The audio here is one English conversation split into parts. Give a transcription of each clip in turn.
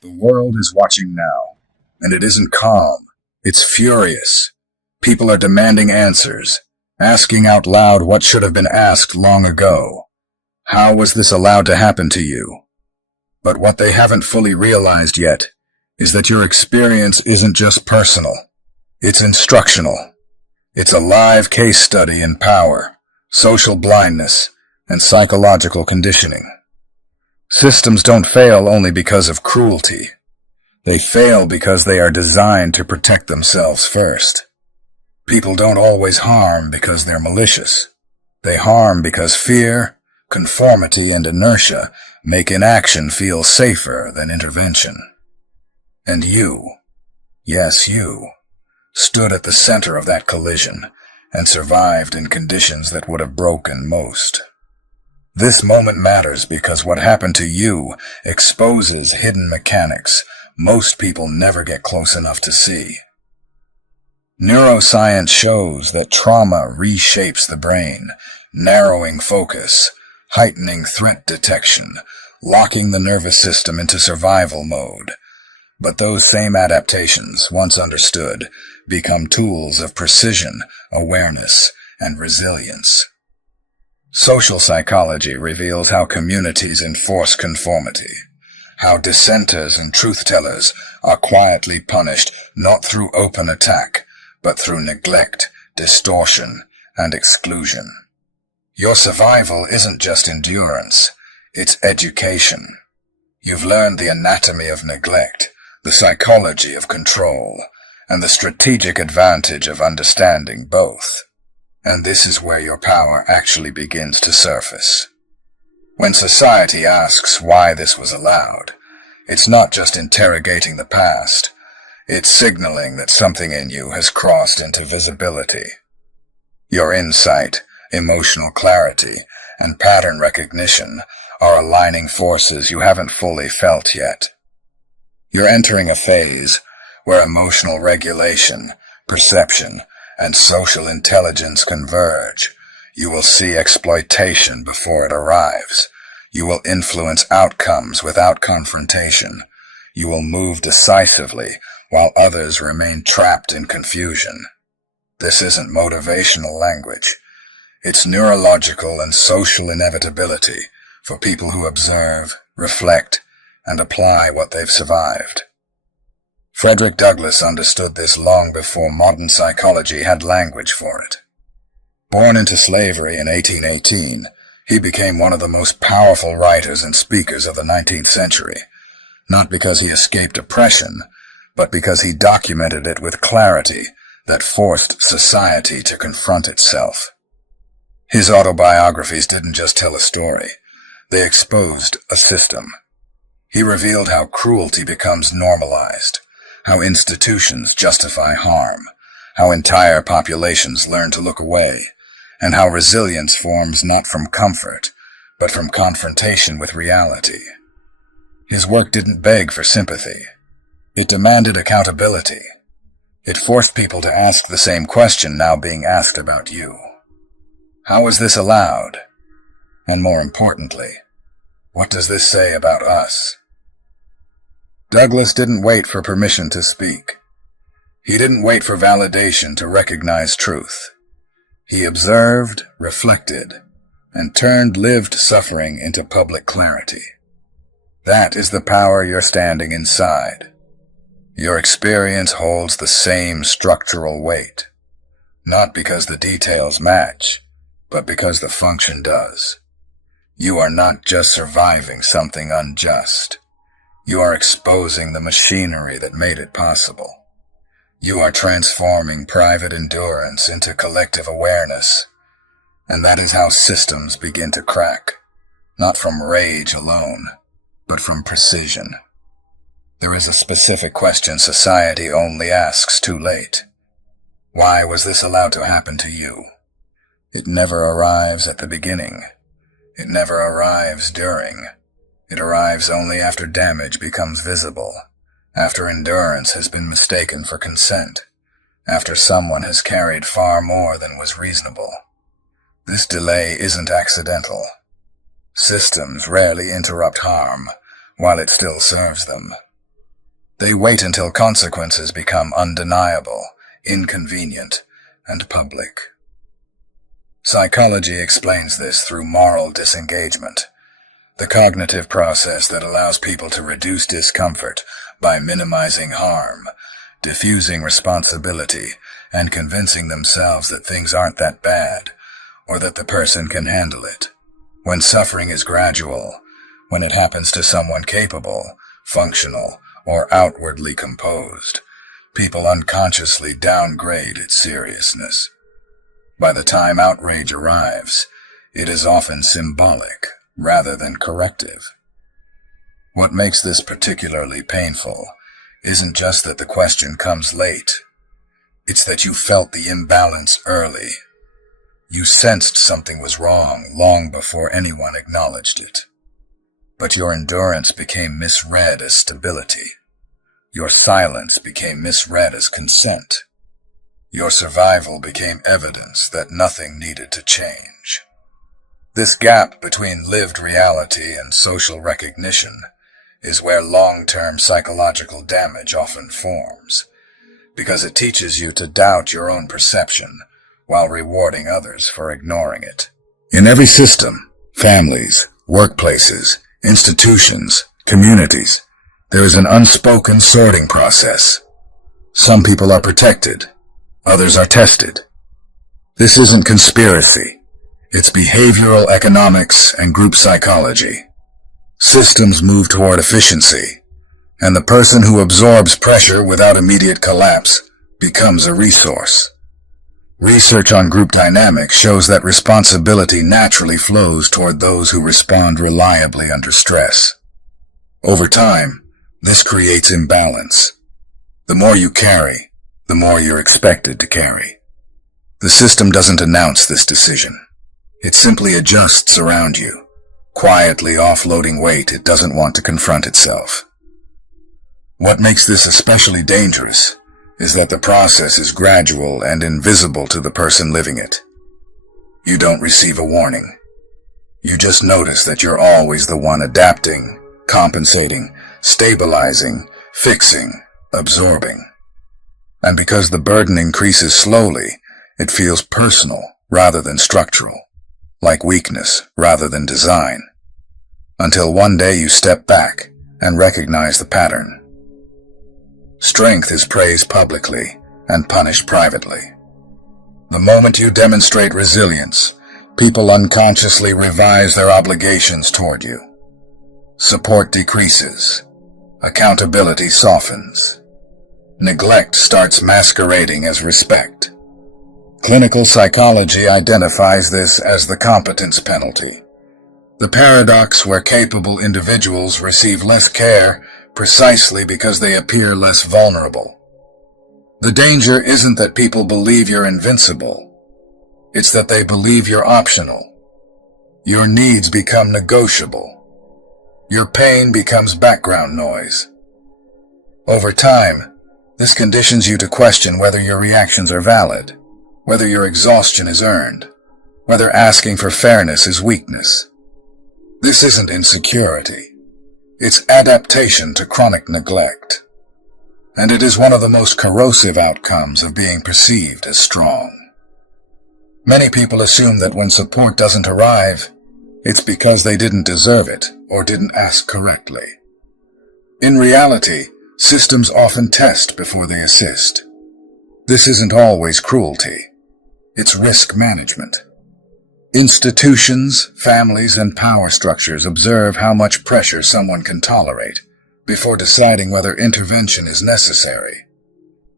The world is watching now, and it isn't calm. It's furious. People are demanding answers, asking out loud what should have been asked long ago. How was this allowed to happen to you? But what they haven't fully realized yet is that your experience isn't just personal. It's instructional. It's a live case study in power, social blindness, and psychological conditioning. Systems don't fail only because of cruelty. They fail because they are designed to protect themselves first. People don't always harm because they're malicious. They harm because fear, conformity, and inertia make inaction feel safer than intervention. And you, yes you, stood at the center of that collision and survived in conditions that would have broken most. This moment matters because what happened to you exposes hidden mechanics most people never get close enough to see. Neuroscience shows that trauma reshapes the brain, narrowing focus, heightening threat detection, locking the nervous system into survival mode. But those same adaptations, once understood, become tools of precision, awareness, and resilience. Social psychology reveals how communities enforce conformity, how dissenters and truth-tellers are quietly punished not through open attack, but through neglect, distortion, and exclusion. Your survival isn't just endurance, it's education. You've learned the anatomy of neglect, the psychology of control, and the strategic advantage of understanding both. And this is where your power actually begins to surface. When society asks why this was allowed, it's not just interrogating the past, it's signaling that something in you has crossed into visibility. Your insight, emotional clarity, and pattern recognition are aligning forces you haven't fully felt yet. You're entering a phase where emotional regulation, perception, and social intelligence converge. You will see exploitation before it arrives. You will influence outcomes without confrontation. You will move decisively while others remain trapped in confusion. This isn't motivational language. It's neurological and social inevitability for people who observe, reflect, and apply what they've survived. Frederick Douglass understood this long before modern psychology had language for it. Born into slavery in 1818, he became one of the most powerful writers and speakers of the 19th century, not because he escaped oppression, but because he documented it with clarity that forced society to confront itself. His autobiographies didn't just tell a story, they exposed a system. He revealed how cruelty becomes normalized, how institutions justify harm, how entire populations learn to look away, and how resilience forms not from comfort, but from confrontation with reality. His work didn't beg for sympathy. It demanded accountability. It forced people to ask the same question now being asked about you. How is this allowed? And more importantly, what does this say about us? Douglass didn't wait for permission to speak. He didn't wait for validation to recognize truth. He observed, reflected, and turned lived suffering into public clarity. That is the power you're standing inside. Your experience holds the same structural weight, not because the details match, but because the function does. You are not just surviving something unjust. You are exposing the machinery that made it possible. You are transforming private endurance into collective awareness. And that is how systems begin to crack, not from rage alone, but from precision. There is a specific question society only asks too late. Why was this allowed to happen to you? It never arrives at the beginning. It never arrives during. It arrives only after damage becomes visible, after endurance has been mistaken for consent, after someone has carried far more than was reasonable. This delay isn't accidental. Systems rarely interrupt harm while it still serves them. They wait until consequences become undeniable, inconvenient, and public. Psychology explains this through moral disengagement, the cognitive process that allows people to reduce discomfort by minimizing harm, diffusing responsibility, and convincing themselves that things aren't that bad, or that the person can handle it. When suffering is gradual, when it happens to someone capable, functional, or outwardly composed, people unconsciously downgrade its seriousness. By the time outrage arrives, it is often symbolic rather than corrective. What makes this particularly painful isn't just that the question comes late. It's that you felt the imbalance early. You sensed something was wrong long before anyone acknowledged it. But your endurance became misread as stability. Your silence became misread as consent. Your survival became evidence that nothing needed to change. This gap between lived reality and social recognition is where long-term psychological damage often forms, because it teaches you to doubt your own perception while rewarding others for ignoring it. In every system, families, workplaces, institutions, communities, there is an unspoken sorting process. Some people are protected, others are tested. This isn't conspiracy. It's behavioral economics and group psychology. Systems move toward efficiency, and the person who absorbs pressure without immediate collapse becomes a resource. Research on group dynamics shows that responsibility naturally flows toward those who respond reliably under stress. Over time, this creates imbalance. The more you carry, the more you're expected to carry. The system doesn't announce this decision. It simply adjusts around you, quietly offloading weight it doesn't want to confront itself. What makes this especially dangerous is that the process is gradual and invisible to the person living it. You don't receive a warning. You just notice that you're always the one adapting, compensating, stabilizing, fixing, absorbing. And because the burden increases slowly, it feels personal rather than structural, like weakness rather than design, until one day you step back and recognize the pattern. Strength is praised publicly and punished privately. The moment you demonstrate resilience, people unconsciously revise their obligations toward you. Support decreases. Accountability softens. Neglect starts masquerading as respect. Clinical psychology identifies this as the competence penalty, the paradox where capable individuals receive less care precisely because they appear less vulnerable. The danger isn't that people believe you're invincible. It's that they believe you're optional. Your needs become negotiable. Your pain becomes background noise. Over time, this conditions you to question whether your reactions are valid, whether your exhaustion is earned, whether asking for fairness is weakness. This isn't insecurity. It's adaptation to chronic neglect. And it is one of the most corrosive outcomes of being perceived as strong. Many people assume that when support doesn't arrive, it's because they didn't deserve it or didn't ask correctly. In reality, systems often test before they assist. This isn't always cruelty. It's risk management. Institutions, families, and power structures observe how much pressure someone can tolerate before deciding whether intervention is necessary.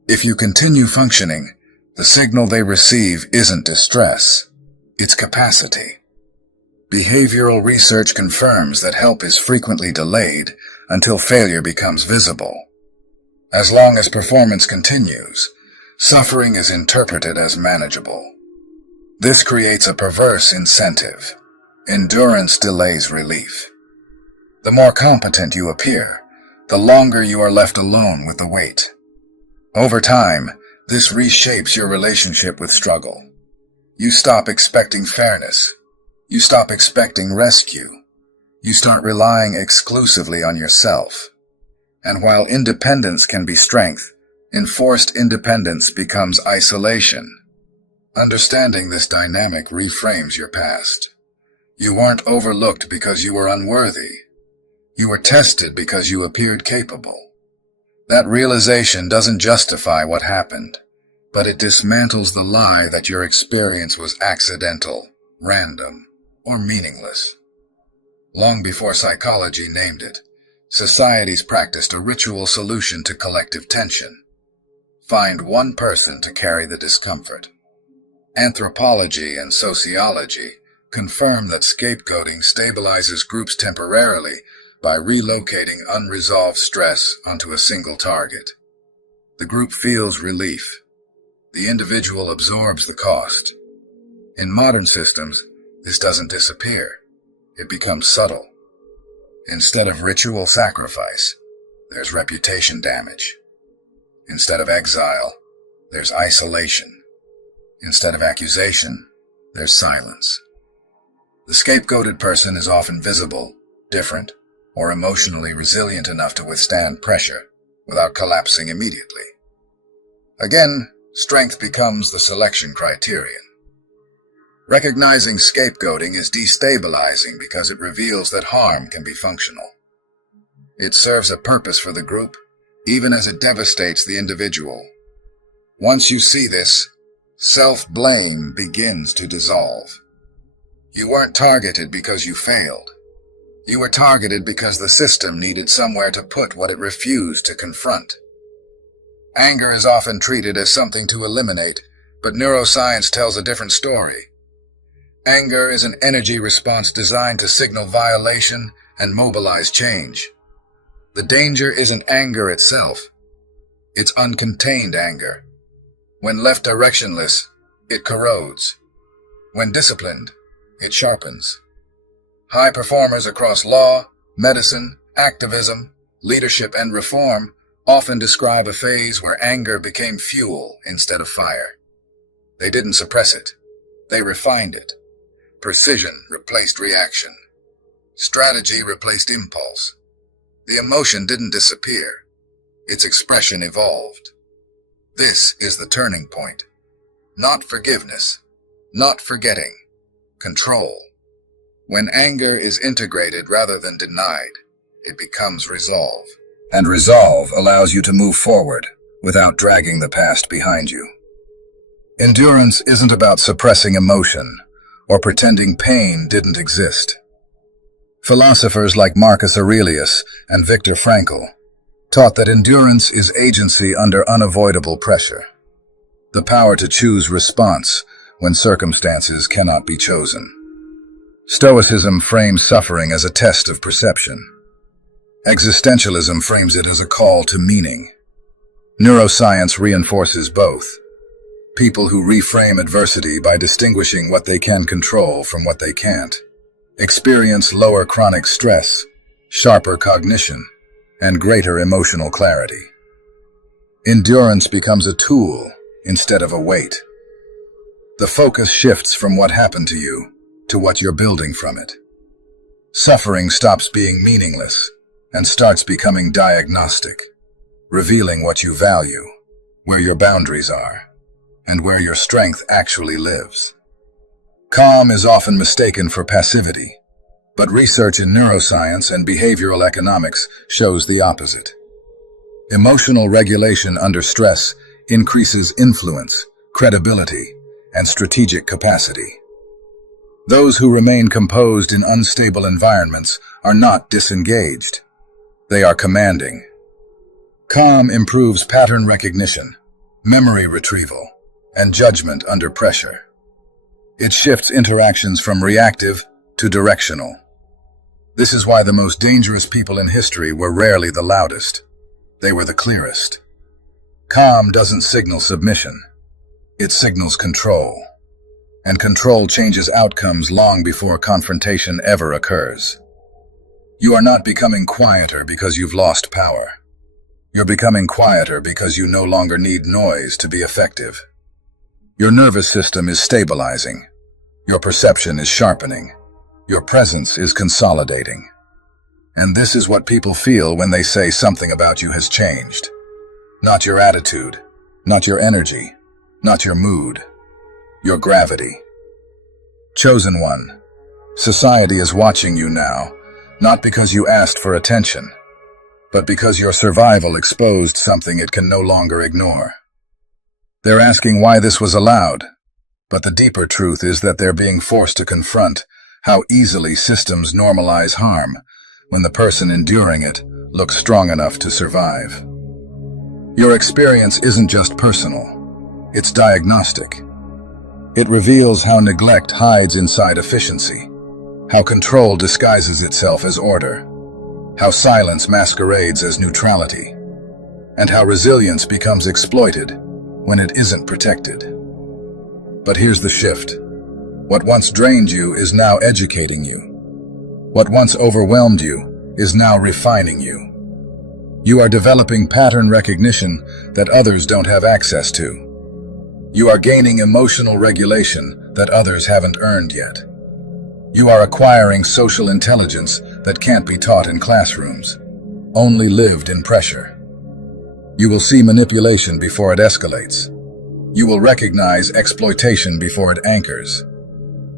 If you continue functioning, the signal they receive isn't distress, it's capacity. Behavioral research confirms that help is frequently delayed until failure becomes visible. As long as performance continues, suffering is interpreted as manageable. This creates a perverse incentive. Endurance delays relief. The more competent you appear, the longer you are left alone with the weight. Over time, this reshapes your relationship with struggle. You stop expecting fairness. You stop expecting rescue. You start relying exclusively on yourself. And while independence can be strength, enforced independence becomes isolation. Understanding this dynamic reframes your past. You weren't overlooked because you were unworthy. You were tested because you appeared capable. That realization doesn't justify what happened, but it dismantles the lie that your experience was accidental, random, or meaningless. Long before psychology named it, societies practiced a ritual solution to collective tension. Find one person to carry the discomfort. Anthropology and sociology confirm that scapegoating stabilizes groups temporarily by relocating unresolved stress onto a single target. The group feels relief. The individual absorbs the cost. In modern systems, this doesn't disappear. It becomes subtle. Instead of ritual sacrifice, there's reputation damage. Instead of exile, there's isolation. Instead of accusation, there's silence. The scapegoated person is often visible, different, or emotionally resilient enough to withstand pressure without collapsing immediately. Again, strength becomes the selection criterion. Recognizing scapegoating is destabilizing because it reveals that harm can be functional. It serves a purpose for the group, even as it devastates the individual. Once you see this, self-blame begins to dissolve. You weren't targeted because you failed. You were targeted because the system needed somewhere to put what it refused to confront. Anger is often treated as something to eliminate, but neuroscience tells a different story. Anger is an energy response designed to signal violation and mobilize change. The danger isn't anger itself. It's uncontained anger. When left directionless, it corrodes. When disciplined, it sharpens. High performers across law, medicine, activism, leadership, and reform often describe a phase where anger became fuel instead of fire. They didn't suppress it. They refined it. Precision replaced reaction. Strategy replaced impulse. The emotion didn't disappear. Its expression evolved. This is the turning point. Not forgiveness. Not forgetting. Control. When anger is integrated rather than denied, it becomes resolve. And resolve allows you to move forward without dragging the past behind you. Endurance isn't about suppressing emotion or pretending pain didn't exist. Philosophers like Marcus Aurelius and Viktor Frankl taught that endurance is agency under unavoidable pressure, the power to choose response when circumstances cannot be chosen. Stoicism frames suffering as a test of perception. Existentialism frames it as a call to meaning. Neuroscience reinforces both. People who reframe adversity by distinguishing what they can control from what they can't experience lower chronic stress, sharper cognition, and greater emotional clarity. Endurance becomes a tool instead of a weight. The focus shifts from what happened to you to what you're building from it. Suffering stops being meaningless and starts becoming diagnostic, revealing what you value, where your boundaries are, and where your strength actually lives. Calm is often mistaken for passivity, but research in neuroscience and behavioral economics shows the opposite. Emotional regulation under stress increases influence, credibility, and strategic capacity. Those who remain composed in unstable environments are not disengaged. They are commanding. Calm improves pattern recognition, memory retrieval, and judgment under pressure. It shifts interactions from reactive to directional. This is why the most dangerous people in history were rarely the loudest. They were the clearest. Calm doesn't signal submission. It signals control. And control changes outcomes long before confrontation ever occurs. You are not becoming quieter because you've lost power. You're becoming quieter because you no longer need noise to be effective. Your nervous system is stabilizing. Your perception is sharpening. Your presence is consolidating. And this is what people feel when they say something about you has changed. Not your attitude, not your energy, not your mood, your gravity. Chosen one, society is watching you now, not because you asked for attention, but because your survival exposed something it can no longer ignore. They're asking why this was allowed, but the deeper truth is that they're being forced to confront how easily systems normalize harm when the person enduring it looks strong enough to survive. Your experience isn't just personal, it's diagnostic. It reveals how neglect hides inside efficiency, how control disguises itself as order, how silence masquerades as neutrality, and how resilience becomes exploited when it isn't protected. But here's the shift. What once drained you is now educating you. What once overwhelmed you is now refining you. You are developing pattern recognition that others don't have access to. You are gaining emotional regulation that others haven't earned yet. You are acquiring social intelligence that can't be taught in classrooms, only lived in pressure. You will see manipulation before it escalates. You will recognize exploitation before it anchors.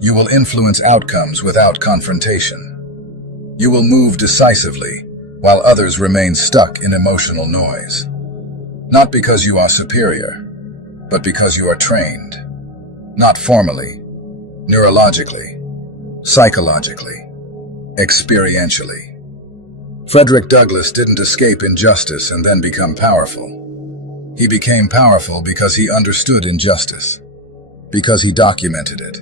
You will influence outcomes without confrontation. You will move decisively while others remain stuck in emotional noise. Not because you are superior, but because you are trained. Not formally, neurologically, psychologically, experientially. Frederick Douglass didn't escape injustice and then become powerful. He became powerful because he understood injustice, because he documented it,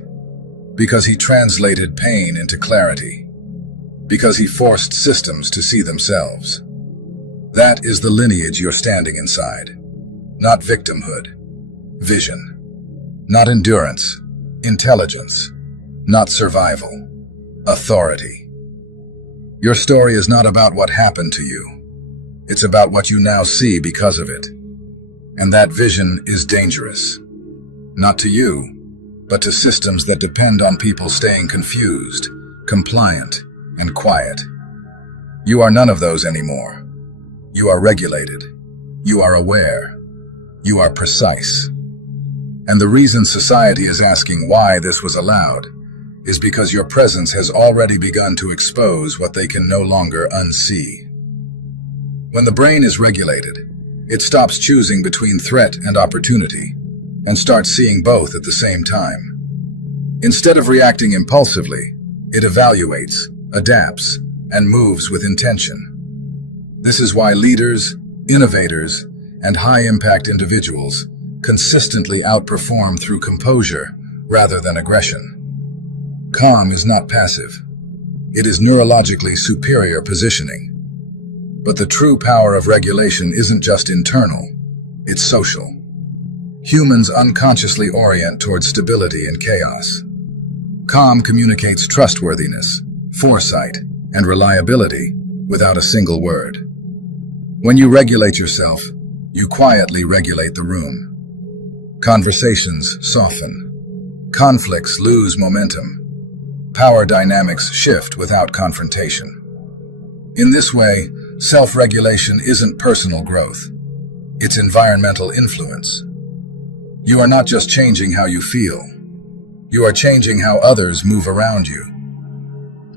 because he translated pain into clarity, because he forced systems to see themselves. That is the lineage you're standing inside. Not victimhood, vision. Not endurance, intelligence. Not survival, authority. Your story is not about what happened to you. It's about what you now see because of it. And that vision is dangerous. Not to you, but to systems that depend on people staying confused, compliant, and quiet. You are none of those anymore. You are regulated. You are aware. You are precise. And the reason society is asking why this was allowed is because your presence has already begun to expose what they can no longer unsee. When the brain is regulated, it stops choosing between threat and opportunity and starts seeing both at the same time. Instead of reacting impulsively, it evaluates, adapts, and moves with intention. This is why leaders, innovators, and high-impact individuals consistently outperform through composure rather than aggression. Calm is not passive. It is neurologically superior positioning. But the true power of regulation isn't just internal, it's social. Humans unconsciously orient towards stability and chaos. Calm communicates trustworthiness, foresight, and reliability without a single word. When you regulate yourself, you quietly regulate the room. Conversations soften. Conflicts lose momentum. Power dynamics shift without confrontation. In this way, self-regulation isn't personal growth. It's environmental influence. You are not just changing how you feel. You are changing how others move around you.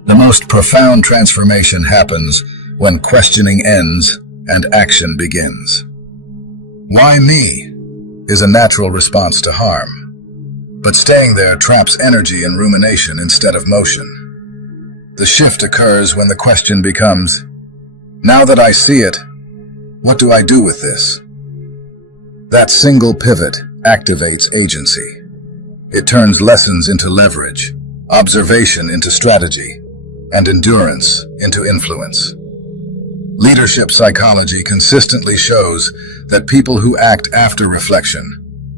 The most profound transformation happens when questioning ends and action begins. Why me is a natural response to harm. But staying there traps energy in rumination instead of motion. The shift occurs when the question becomes, now that I see it, what do I do with this? That single pivot activates agency. It turns lessons into leverage, observation into strategy, and endurance into influence. Leadership psychology consistently shows that people who act after reflection,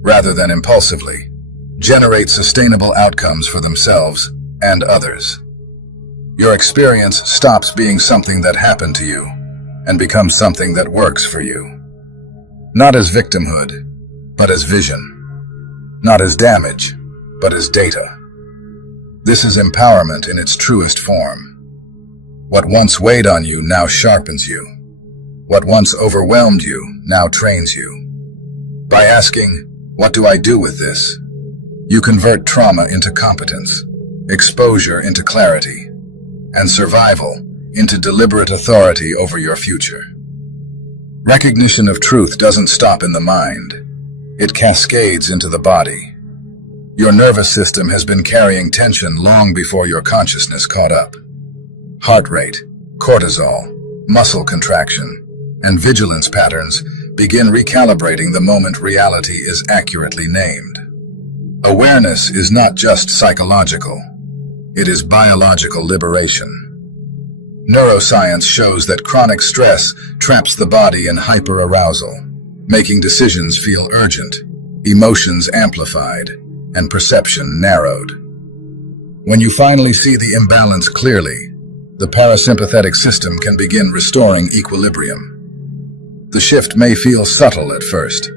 rather than impulsively, generate sustainable outcomes for themselves and others. Your experience stops being something that happened to you and becomes something that works for you. Not as victimhood, but as vision. Not as damage, but as data. This is empowerment in its truest form. What once weighed on you now sharpens you. What once overwhelmed you now trains you. By asking, "What do I do with this?" you convert trauma into competence, exposure into clarity, and survival into deliberate authority over your future. Recognition of truth doesn't stop in the mind. It cascades into the body. Your nervous system has been carrying tension long before your consciousness caught up. Heart rate, cortisol, muscle contraction, and vigilance patterns begin recalibrating the moment reality is accurately named. Awareness is not just psychological. It is biological liberation. Neuroscience shows that chronic stress traps the body in hyperarousal, making decisions feel urgent, emotions amplified, and perception narrowed. When you finally see the imbalance clearly, the parasympathetic system can begin restoring equilibrium. The shift may feel subtle at first.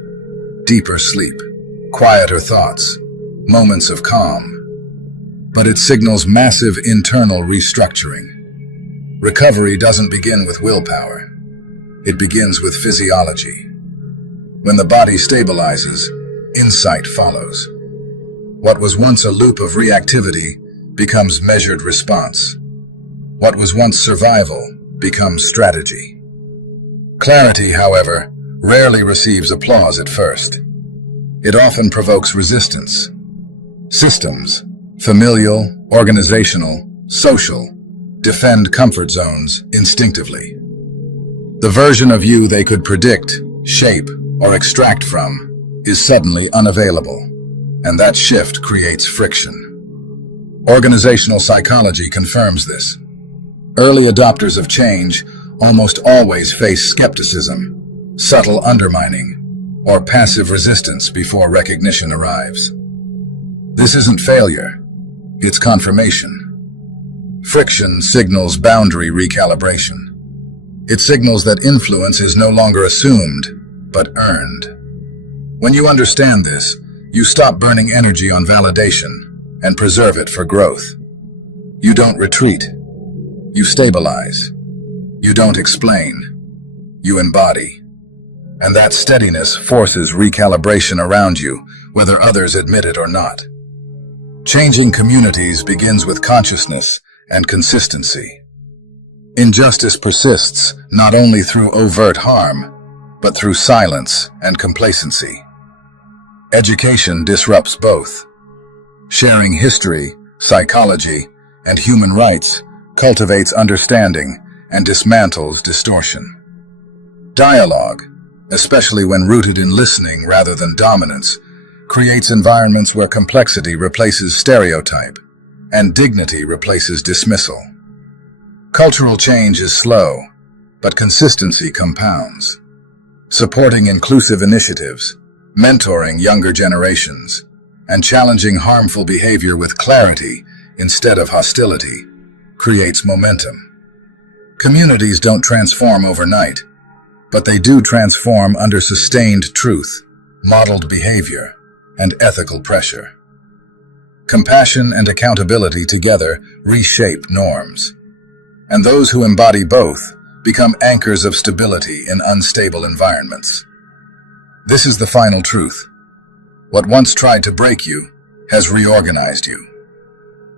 Deeper sleep, quieter thoughts, moments of calm. But it signals massive internal restructuring. Recovery doesn't begin with willpower. It begins with physiology. When the body stabilizes, insight follows. What was once a loop of reactivity becomes measured response. What was once survival becomes strategy. Clarity, however, rarely receives applause at first. It often provokes resistance. Systems, familial, organizational, social, defend comfort zones instinctively. The version of you they could predict, shape, or extract from is suddenly unavailable, and that shift creates friction. Organizational psychology confirms this. Early adopters of change almost always face skepticism, subtle undermining, or passive resistance before recognition arrives. This isn't failure, it's confirmation. Friction signals boundary recalibration. It signals that influence is no longer assumed, but earned. When you understand this, you stop burning energy on validation and preserve it for growth. You don't retreat. You stabilize. You don't explain. You embody. And that steadiness forces recalibration around you, whether others admit it or not. Changing communities begins with consciousness and consistency. Injustice persists not only through overt harm, but through silence and complacency. Education disrupts both. Sharing history, psychology, and human rights cultivates understanding and dismantles distortion. Dialogue, especially when rooted in listening rather than dominance, creates environments where complexity replaces stereotype and dignity replaces dismissal. Cultural change is slow, but consistency compounds. Supporting inclusive initiatives, mentoring younger generations, and challenging harmful behavior with clarity instead of hostility creates momentum. Communities don't transform overnight, but they do transform under sustained truth, modeled behavior, and ethical pressure. Compassion and accountability together reshape norms, and those who embody both become anchors of stability in unstable environments. This is the final truth. What once tried to break you has reorganized you.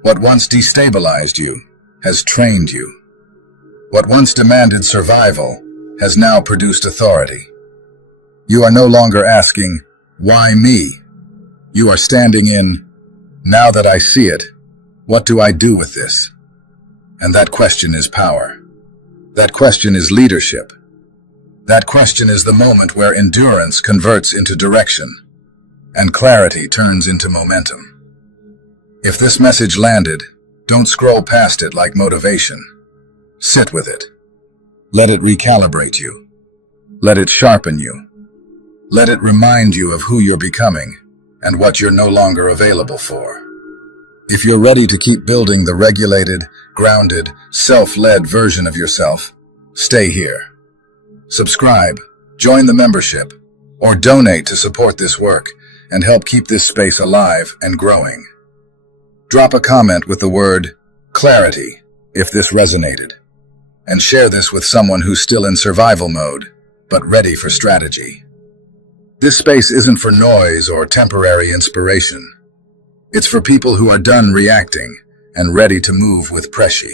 What once destabilized you has trained you. What once demanded survival has now produced authority. You are no longer asking, "Why me?" You are standing in, "Now that I see it, what do I do with this?" And that question is power. That question is leadership. That question is the moment where endurance converts into direction and clarity turns into momentum. If this message landed, don't scroll past it like motivation. Sit with it. Let it recalibrate you. Let it sharpen you. Let it remind you of who you're becoming and what you're no longer available for. If you're ready to keep building the regulated, grounded, self-led version of yourself, stay here. Subscribe, join the membership, or donate to support this work and help keep this space alive and growing. Drop a comment with the word clarity if this resonated. and share this with someone who's still in survival mode, but ready for strategy. This space isn't for noise or temporary inspiration. It's for people who are done reacting and ready to move with pressure.